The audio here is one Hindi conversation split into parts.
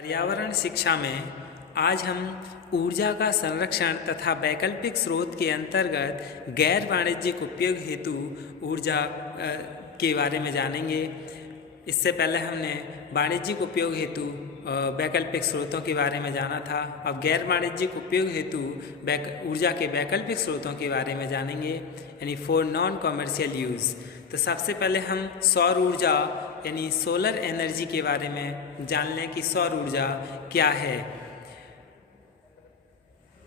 पर्यावरण शिक्षा में आज हम ऊर्जा का संरक्षण तथा वैकल्पिक स्रोत के अंतर्गत गैर वाणिज्यिक उपयोग हेतु ऊर्जा के बारे में जानेंगे। इससे पहले हमने वाणिज्यिक उपयोग हेतु वैकल्पिक स्रोतों के बारे में जाना था। अब गैर वाणिज्यिक उपयोग हेतु ऊर्जा के वैकल्पिक स्रोतों के बारे में जानेंगे, यानी फॉर नॉन कॉमर्शियल यूज़। तो सबसे पहले हम सौर ऊर्जा यानी सोलर एनर्जी के बारे में जान लें कि सौर ऊर्जा क्या है।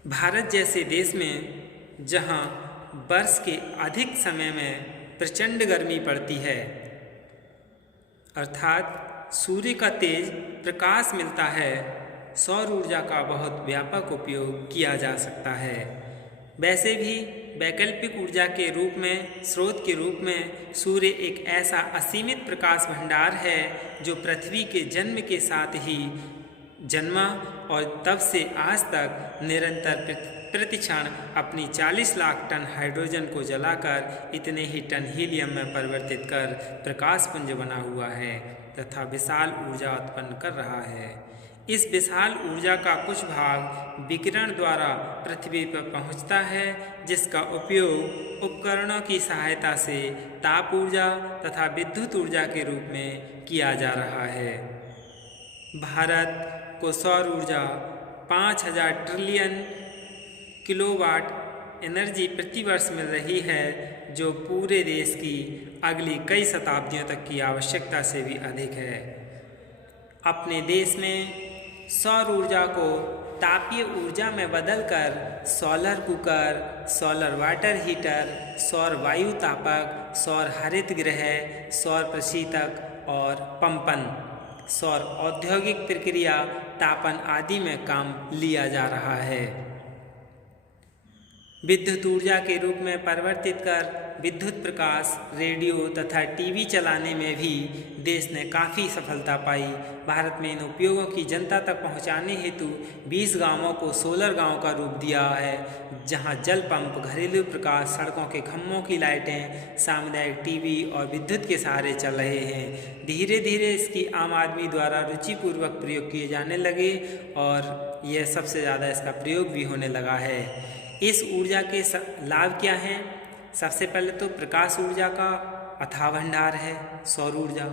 भारत जैसे देश में जहां वर्ष के अधिक समय में प्रचंड गर्मी पड़ती है, अर्थात सूर्य का तेज प्रकाश मिलता है, सौर ऊर्जा का बहुत व्यापक उपयोग किया जा सकता है। वैसे भी वैकल्पिक ऊर्जा के रूप में स्रोत के रूप में सूर्य एक ऐसा असीमित प्रकाश भंडार है जो पृथ्वी के जन्म के साथ ही जन्मा और तब से आज तक निरंतर प्रतिक्षण अपनी 40 लाख टन हाइड्रोजन को जलाकर इतने ही टन हीलियम में परिवर्तित कर प्रकाश पुंज बना हुआ है तथा विशाल ऊर्जा उत्पन्न कर रहा है। इस विशाल ऊर्जा का कुछ भाग विकिरण द्वारा पृथ्वी पर पहुंचता है, जिसका उपयोग उपकरणों की सहायता से ताप ऊर्जा तथा विद्युत ऊर्जा के रूप में किया जा रहा है। भारत को सौर ऊर्जा 5000 ट्रिलियन किलोवाट एनर्जी प्रतिवर्ष मिल रही है, जो पूरे देश की अगली कई शताब्दियों तक की आवश्यकता से भी अधिक है। अपने देश में सौर ऊर्जा को तापीय ऊर्जा में बदलकर solar cooker, solar water heater, सौर वायु तापक, सौर हरित गृह, सौर प्रशीतक और पंपन, सौर औद्योगिक प्रक्रिया तापन आदि में काम लिया जा रहा है। विद्युत ऊर्जा के रूप में परिवर्तित कर विद्युत प्रकाश, रेडियो तथा टीवी चलाने में भी देश ने काफ़ी सफलता पाई। भारत में इन उपयोगों की जनता तक पहुंचाने हेतु 20 गांवों को सोलर गांव का रूप दिया है, जहां जल पंप, घरेलू प्रकाश, सड़कों के खंभों की लाइटें, सामुदायिक टीवी और विद्युत के सहारे चल रहे हैं। धीरे धीरे इसकी आम आदमी द्वारा रुचिपूर्वक प्रयोग किए जाने लगे और यह सबसे ज़्यादा इसका प्रयोग भी होने लगा है। इस ऊर्जा के लाभ क्या हैं? सबसे पहले तो प्रकाश ऊर्जा का अथाह भंडार है सौर ऊर्जा।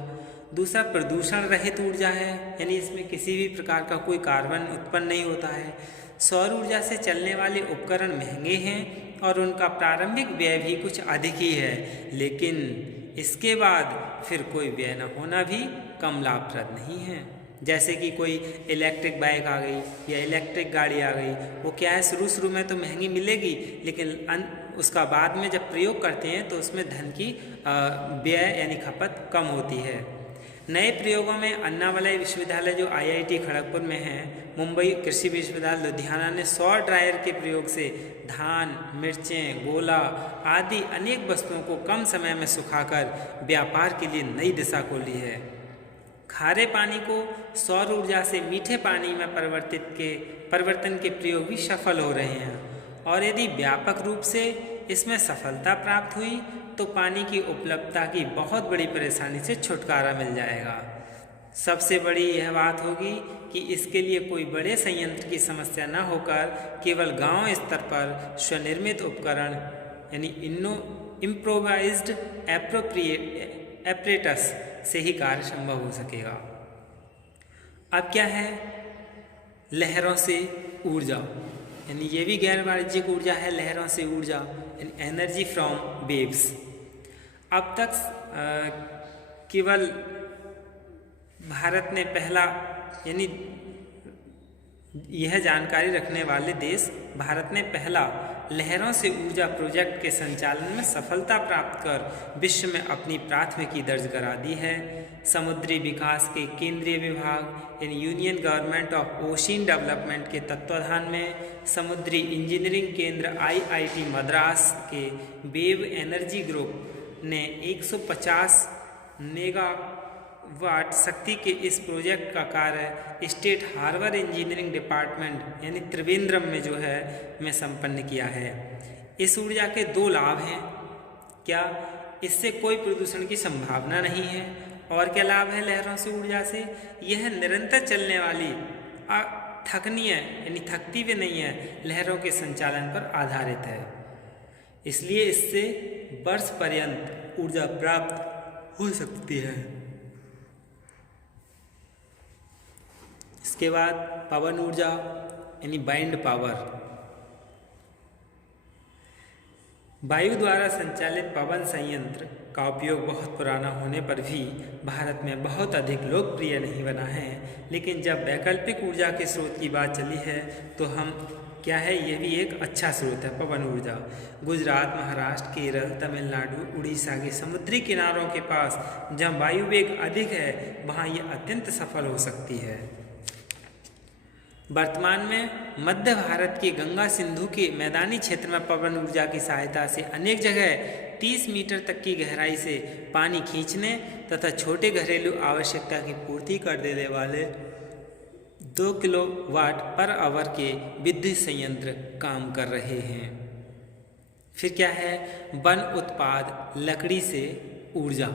दूसरा, प्रदूषण रहित ऊर्जा है, यानी इसमें किसी भी प्रकार का कोई कार्बन उत्पन्न नहीं होता है। सौर ऊर्जा से चलने वाले उपकरण महंगे हैं और उनका प्रारंभिक व्यय भी कुछ अधिक ही है, लेकिन इसके बाद फिर कोई व्यय न होना भी कम लाभप्रद नहीं है। जैसे कि कोई इलेक्ट्रिक बाइक आ गई या इलेक्ट्रिक गाड़ी आ गई, वो क्या है, शुरू में तो महंगी मिलेगी, लेकिन उसका बाद में जब प्रयोग करते हैं तो उसमें धन की व्यय यानी खपत कम होती है। नए प्रयोगों में अन्नामलई विश्वविद्यालय जो IIT खड़गपुर में है, मुंबई कृषि विश्वविद्यालय लुधियाना ने सौर ड्रायर के प्रयोग से धान, मिर्चें, गोला आदि अनेक वस्तुओं को कम समय में सुखाकर व्यापार के लिए नई दिशा खोली है। खारे पानी को सौर ऊर्जा से मीठे पानी में परिवर्तन के प्रयोग भी सफल हो रहे हैं और यदि व्यापक रूप से इसमें सफलता प्राप्त हुई तो पानी की उपलब्धता की बहुत बड़ी परेशानी से छुटकारा मिल जाएगा। सबसे बड़ी यह बात होगी कि इसके लिए कोई बड़े संयंत्र की समस्या न होकर केवल गांव स्तर पर स्वनिर्मित उपकरण यानी इम्प्रोवाइज्ड एपरेटस से ही कार्य संभव हो सकेगा। अब क्या है, लहरों से ऊर्जा, यानी ये भी गैर वाणिज्यिक ऊर्जा है। लहरों से ऊर्जा, एनर्जी फ्रॉम वेव्स। अब तक केवल भारत ने पहला, यानी यह जानकारी रखने वाले देश भारत ने पहला लहरों से ऊर्जा प्रोजेक्ट के संचालन में सफलता प्राप्त कर विश्व में अपनी प्राथमिकी दर्ज करा दी है। समुद्री विकास के केंद्रीय विभाग यानी union government of ocean development के तत्वाधान में समुद्री इंजीनियरिंग केंद्र IIT मद्रास के वेव एनर्जी ग्रुप ने 150 मेगावाट शक्ति के इस प्रोजेक्ट का कार्य स्टेट हार्बर इंजीनियरिंग डिपार्टमेंट यानी त्रिवेंद्रम में जो है में संपन्न किया है। इस ऊर्जा के 2 लाभ हैं। क्या? इससे कोई प्रदूषण की संभावना नहीं है और क्या लाभ है लहरों से ऊर्जा से? यह निरंतर चलने वाली थकनीय यानी थकती भी नहीं है लहरों के संचालन पर आधारित है, इसलिए इससे वर्ष पर्यंत ऊर्जा प्राप्त हो सकती है। इसके बाद पवन ऊर्जा यानी वाइंड पावर। वायु द्वारा संचालित पवन संयंत्र का उपयोग बहुत पुराना होने पर भी भारत में बहुत अधिक लोकप्रिय नहीं बना है, लेकिन जब वैकल्पिक ऊर्जा के स्रोत की बात चली है तो हम क्या है, ये भी एक अच्छा स्रोत है पवन ऊर्जा। गुजरात, महाराष्ट्र, केरल, तमिलनाडु, उड़ीसा के समुद्री किनारों के पास जहाँ वायु वेग अधिक है वहाँ ये अत्यंत सफल हो सकती है। वर्तमान में मध्य भारत के गंगा सिंधु के मैदानी क्षेत्र में पवन ऊर्जा की सहायता से अनेक जगह 30 मीटर तक की गहराई से पानी खींचने तथा छोटे घरेलू आवश्यकता की पूर्ति कर देने वाले 2 किलोवाट पर आवर के विद्युत संयंत्र काम कर रहे हैं। फिर क्या है, वन उत्पाद लकड़ी से ऊर्जा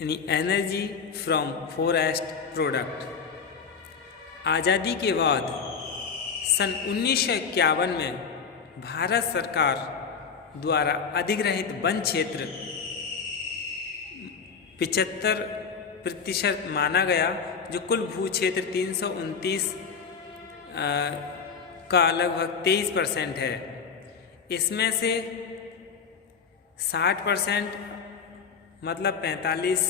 यानी एनर्जी फ्रॉम फॉरेस्ट प्रोडक्ट। आज़ादी के बाद सन 1951 में भारत सरकार द्वारा अधिग्रहित वन क्षेत्र 75% माना गया, जो कुल भू क्षेत्र 329 का लगभग 23% है। इसमें से 60% मतलब 45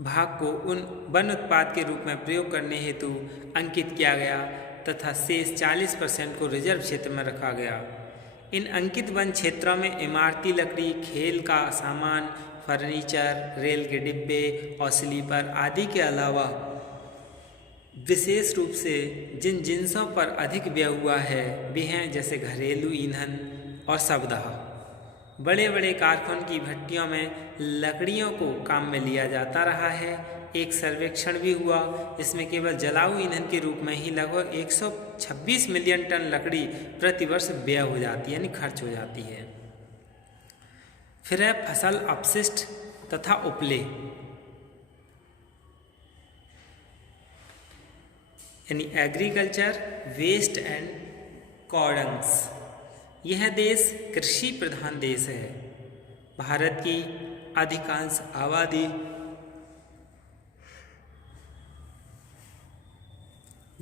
भाग को उन वन उत्पाद के रूप में प्रयोग करने हेतु अंकित किया गया तथा शेष 40% को रिजर्व क्षेत्र में रखा गया। इन अंकित वन क्षेत्रों में इमारती लकड़ी, खेल का सामान, फर्नीचर, रेल के डिब्बे और स्लीपर आदि के अलावा विशेष रूप से जिन जिन्सों पर अधिक व्यय हुआ है वे हैं जैसे घरेलू ईंधन और शवदाह। बड़े बड़े कारखानों की भट्टियों में लकड़ियों को काम में लिया जाता रहा है। एक सर्वेक्षण भी हुआ, इसमें केवल जलाऊ ईंधन के रूप में ही लगभग 126 मिलियन टन लकड़ी प्रतिवर्ष व्यय हो जाती है यानी खर्च हो जाती है। फिर है फसल अपशिष्ट तथा उपले यानी एग्रीकल्चर वेस्ट एंड कॉर्डन्स। यह देश कृषि प्रधान देश है। भारत की अधिकांश आबादी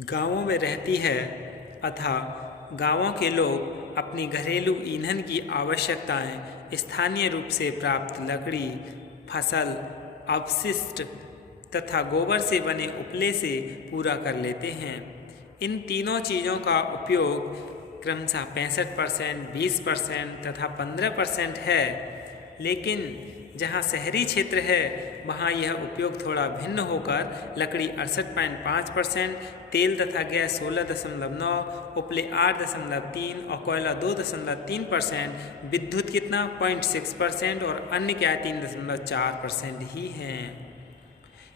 गांवों में रहती है अतः गांवों के लोग अपनी घरेलू ईंधन की आवश्यकताएं स्थानीय रूप से प्राप्त लकड़ी, फसल अपशिष्ट तथा गोबर से बने उपले से पूरा कर लेते हैं। इन तीनों चीज़ों का उपयोग क्रमशः 65%, 20% तथा 15% है, लेकिन जहाँ शहरी क्षेत्र है वहाँ यह उपयोग थोड़ा भिन्न होकर लकड़ी 68.5%, तेल तथा गैस 16.9%, उपले 8.3% और कोयला 2.3%, विद्युत कितना 0.6% और अन्य क्या 3.4% ही हैं।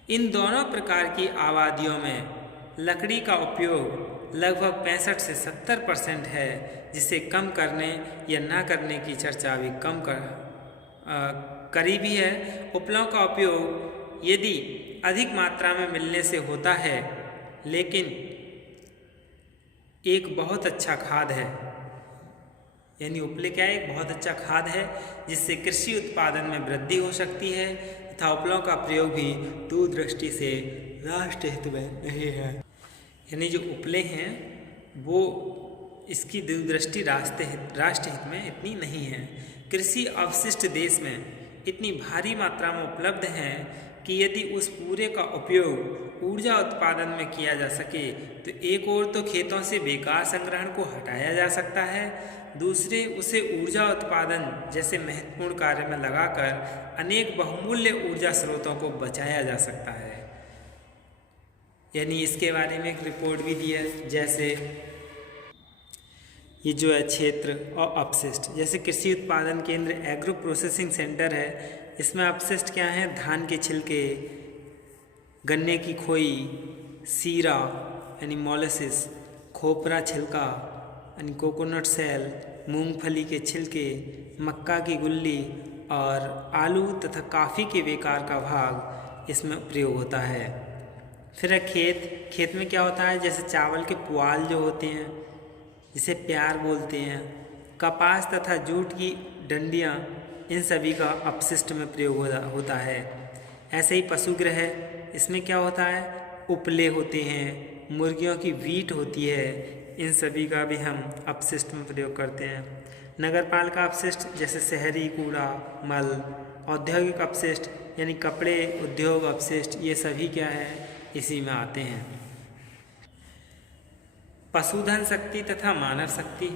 इन दोनों प्रकार की आबादियों में लकड़ी का उपयोग लगभग 65 से 70% है, जिसे कम करने या ना करने की चर्चा भी करी भी है। उपलों का उपयोग यदि अधिक मात्रा में मिलने से होता है, लेकिन एक बहुत अच्छा खाद है, यानी उपले क्या है, एक बहुत अच्छा खाद है जिससे कृषि उत्पादन में वृद्धि हो सकती है तथा उपलों का प्रयोग भी दूरदृष्टि से राष्ट्र हित में नहीं है। यानी जो उपले हैं वो इसकी दूरदृष्टि राष्ट्र हित में इतनी नहीं है। कृषि अवशिष्ट देश में इतनी भारी मात्रा में उपलब्ध हैं कि यदि उस पूरे का उपयोग ऊर्जा उत्पादन में किया जा सके तो एक ओर तो खेतों से बेकार संग्रहण को हटाया जा सकता है, दूसरे उसे ऊर्जा उत्पादन जैसे महत्वपूर्ण कार्य में लगाकर अनेक बहुमूल्य ऊर्जा स्रोतों को बचाया जा सकता है। यानी इसके बारे में एक रिपोर्ट भी दी है, जैसे ये जो है क्षेत्र और अपशिष्ट, जैसे कृषि उत्पादन केंद्र एग्रो प्रोसेसिंग सेंटर है, इसमें अपशिष्ट क्या है, धान के छिलके, गन्ने की खोई, सीरा यानी मोलेसिस, खोपरा छिलका यानी कोकोनट सेल, मूंगफली के छिलके, मक्का की गुल्ली और आलू तथा कॉफ़ी के बेकार का भाग इसमें प्रयोग होता है। फिर है खेत में क्या होता है, जैसे चावल के पुआल जो होते हैं जिसे प्यार बोलते हैं, कपास तथा जूट की डंडियाँ, इन सभी का अपशिष्ट में प्रयोग होता है। ऐसे ही पशुगृह, इसमें क्या होता है, उपले होते हैं, मुर्गियों की वीट होती है, इन सभी का भी हम अपशिष्ट में प्रयोग करते हैं। नगरपालिका अपशिष्ट जैसे शहरी कूड़ा, मल, औद्योगिक अपशिष्ट यानी कपड़े उद्योग अपशिष्ट, ये सभी क्या है, इसी में आते हैं। पशुधन शक्ति तथा मानव शक्ति।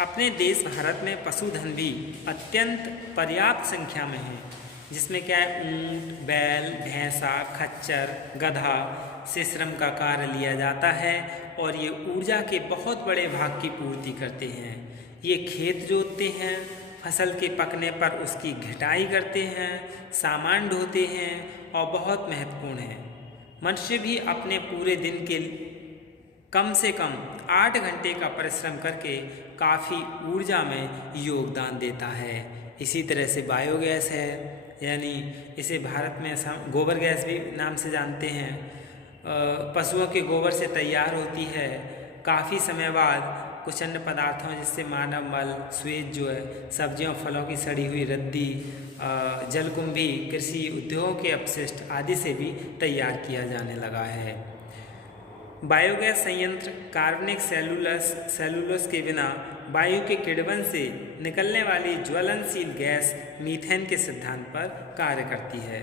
अपने देश भारत में पशुधन भी अत्यंत पर्याप्त संख्या में है, जिसमें क्या है, ऊंट, बैल, भैंसा, खच्चर, गधा से श्रम का कार्य लिया जाता है और ये ऊर्जा के बहुत बड़े भाग की पूर्ति करते हैं। ये खेत जोतते हैं, फसल के पकने पर उसकी घटाई करते हैं, सामान ढोते हैं और बहुत महत्वपूर्ण है। मनुष्य भी अपने पूरे दिन के कम से कम 8 घंटे का परिश्रम करके काफ़ी ऊर्जा में योगदान देता है। इसी तरह से बायोगैस है, यानी इसे भारत में गोबर गैस भी नाम से जानते हैं, पशुओं के गोबर से तैयार होती है। काफ़ी समय बाद कुछ अन्य पदार्थों जिससे मानव मल, स्वेद जो है, सब्जियों फलों की सड़ी हुई रद्दी, जलकुंभी, कृषि उद्योगों के अपशिष्ट आदि से भी तैयार किया जाने लगा है। बायोगैस संयंत्र कार्बनिक सेलुलोस के बिना वायु के किण्वन से निकलने वाली ज्वलनशील गैस मीथेन के सिद्धांत पर कार्य करती है।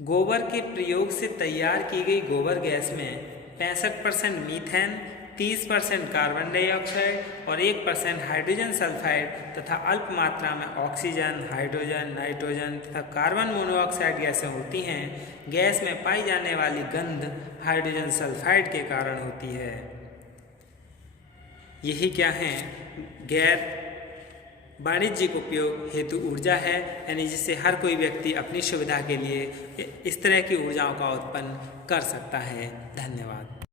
गोबर के प्रयोग से तैयार की गई गोबर गैस में 65% मीथेन, 30% कार्बन डाइऑक्साइड और 1% हाइड्रोजन सल्फाइड तथा अल्प मात्रा में ऑक्सीजन, हाइड्रोजन, नाइट्रोजन तथा कार्बन मोनोऑक्साइड गैसें होती हैं। गैस में पाई जाने वाली गंध हाइड्रोजन सल्फाइड के कारण होती है। यही क्या है, गैर वाणिज्यिक उपयोग हेतु ऊर्जा है, यानी जिससे हर कोई व्यक्ति अपनी सुविधा के लिए इस तरह की ऊर्जाओं का उत्पन्न कर सकता है। धन्यवाद।